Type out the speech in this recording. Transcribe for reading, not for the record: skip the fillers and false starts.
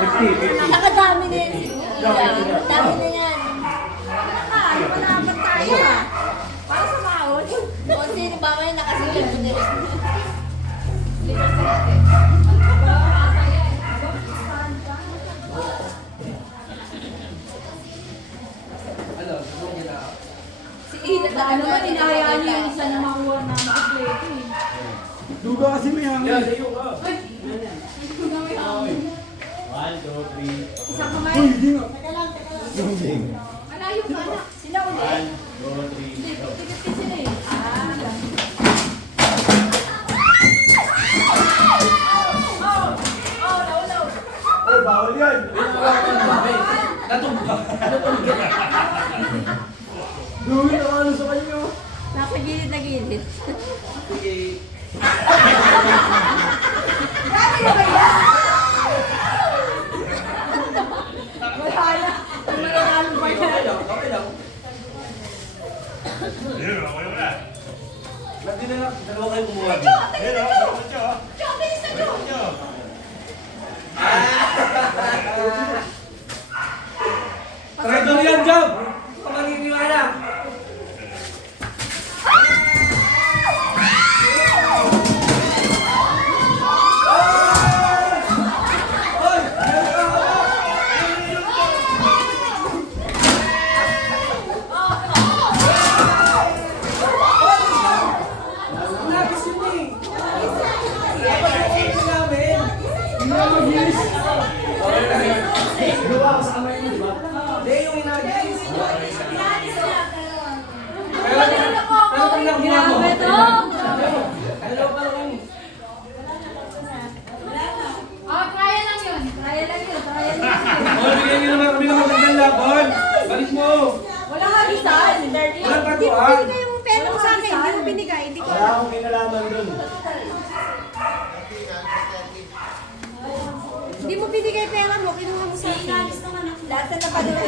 Nakadami na yan si Kuya. Dami na yan. Malaman tayo ah. Para sa maon. Kung sino ba may nakasilip mo din. Si Ina Ano ba, inahayaan niyo yung isa na makuha na makaplete eh. Duga kasi may hangin. Ay, duga may hangin. 1, 2, 3. Isang kamay. Uy, di nga. Malayo ka anak. Sila 1, ulit. 2, 3. Hindi, tigat sila eh. Ay, bawal yan. Dugi na ano sa kanyo. Nasa gilid na gilid. Wala na. Mananalo ba yan? Ayun, ako yung wala. Lagi na lang. Dalawa kayo kumuha. Ayun, ako yung Traitor yan, Job! Hindi ka maniniwala. Grabe to. Oh, kaya lang yun. Kaya lang yun. Kaya lang yun. Oh, bigyan niyo naman kami ng magandang laban. Balik mo. Wala nga lisan. Walang Hindi mo patuan. binigay yung pera mo sa akin. Hindi mo binigay. Hindi ko Wala akong kinalaman dun. Hindi mo binigay pera mo. Kinuha mo sa akin. Lahat na napadala.